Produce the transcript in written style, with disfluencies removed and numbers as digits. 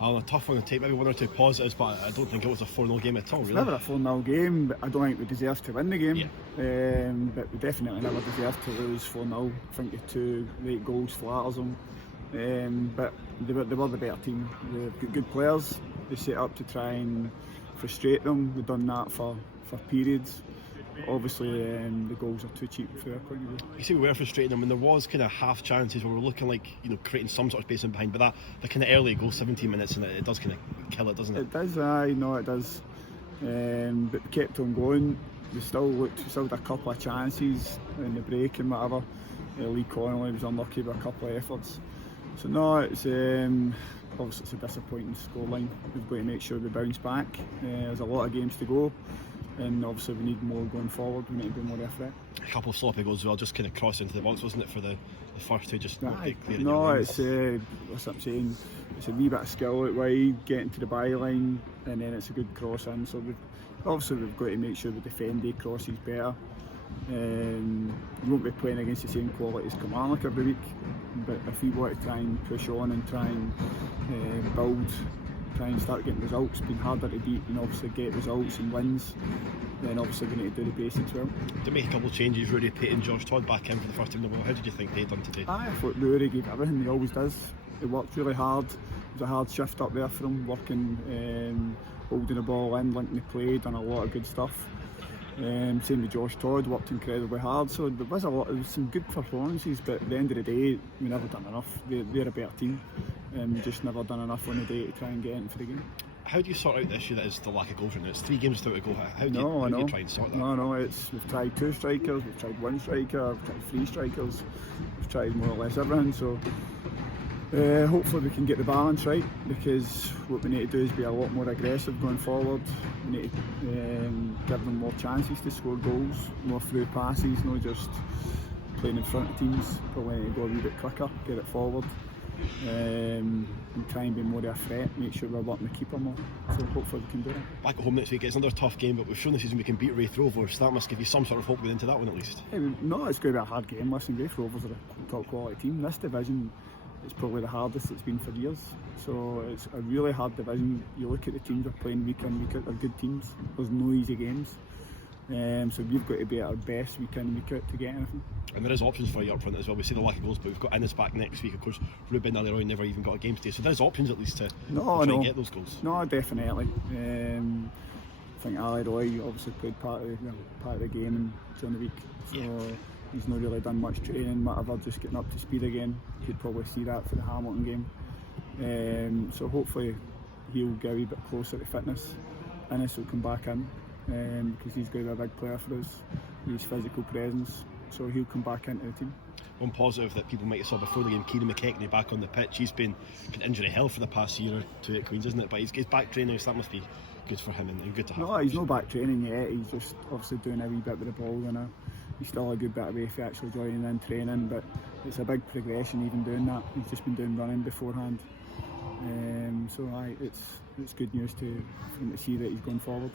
A tough one to take, maybe one or two positives, but I don't think it was a 4-0 game at all, really. It's never a 4-0 game, but I don't think we deserved to win the game. Yeah. But we definitely never deserved to lose 4-0. I think the 2 late goals flatters them. But they were the better team. They've got good players. They set up to try and frustrate them. We've done that for periods. Obviously, the goals are too cheap for our point of view. You see, we were frustrating them, and there was kind of half chances where we were looking like, creating some sort of space in behind, but the kind of early goal, 17 minutes, and it does kind of kill it, doesn't it? It does, it does. But we kept on going. We still had a couple of chances in the break and whatever. Lee Connolly was unlucky with a couple of efforts. So no, it's obviously it's a disappointing scoreline. We've got to make sure we bounce back. There's a lot of games to go. And obviously we need more going forward. We need to be more of a threat. A couple of sloppy goals as well, just kind of crossed into the box, wasn't it, for the first two? Just no, it's what's I'm saying. It's a wee bit of skill out wide, getting to the byline, and then it's a good cross in. So we've got to make sure we defend the crosses better. We won't be playing against the same quality as Kilmarnock every week, but if we want to try and push on and try and build. Try and start getting results, being harder to beat and obviously get results and wins, then obviously we need to do the basics well. To make a couple of changes, Rory Pate and Josh Todd back in for the first team. How did you think they done today? I thought Rory gave everything, he always does. He worked really hard. It was a hard shift up there for him, working, holding the ball in, linking the play, done a lot of good stuff. Same with Josh Todd, worked incredibly hard. So there was some good performances, but at the end of the day, we never done enough. They're a better team. We just never done enough on the day to try and get into the game. How do you sort out the issue that is the lack of goals right now? It's 3 games without a goal. How do you try and sort that? No, we've tried 2 strikers, we've tried 1 striker, we've tried 3 strikers, we've tried more or less everything. So hopefully we can get the balance right, because what we need to do is be a lot more aggressive going forward. We need to give them more chances to score goals, more through passes, not just playing in front of teams. Probably need to go a wee bit quicker, get it forward. And try and be more of a threat, make sure we're working the keeper more. So hopefully we can do that. Back at home next week, it's another tough game, but we've shown this season we can beat Raith Rovers, so that must give you some sort of hope going into that one at least. No, it's going to be a hard game. Listen, Raith Rovers are a top quality team. This division is probably the hardest it's been for years. So it's a really hard division. You look at the teams we're playing week in, week out, they're good teams. There's no easy games. So we've got to be at our best week in, week out to get anything. And there is options for you up front as well. We see the lack of goals, but we've got Innes back next week. Of course, Ruben Allan never even got a game today, so there's options at least to try and get those goals. No, definitely. I think Ali Roy obviously played part of the game during the week, so he's not really done much training, whatever, just getting up to speed again. You'd probably see that for the Hamilton game. So hopefully he'll get a wee bit closer to fitness. Innes will come back in, because he's going to be a big player for us, his physical presence, so he'll come back into the team. One positive that people might have saw before the game, Kieran McKechnie back on the pitch. He's been in injury hell for the past year or 2 at Queen's, isn't it? But he's back training, so that must be good for him and good to have. No, he's not back training yet. He's just obviously doing a wee bit with the ball, he's still a good bit away from actually joining in training, but it's a big progression even doing that. He's just been doing running beforehand. So it's good news for him to see that he's going forward.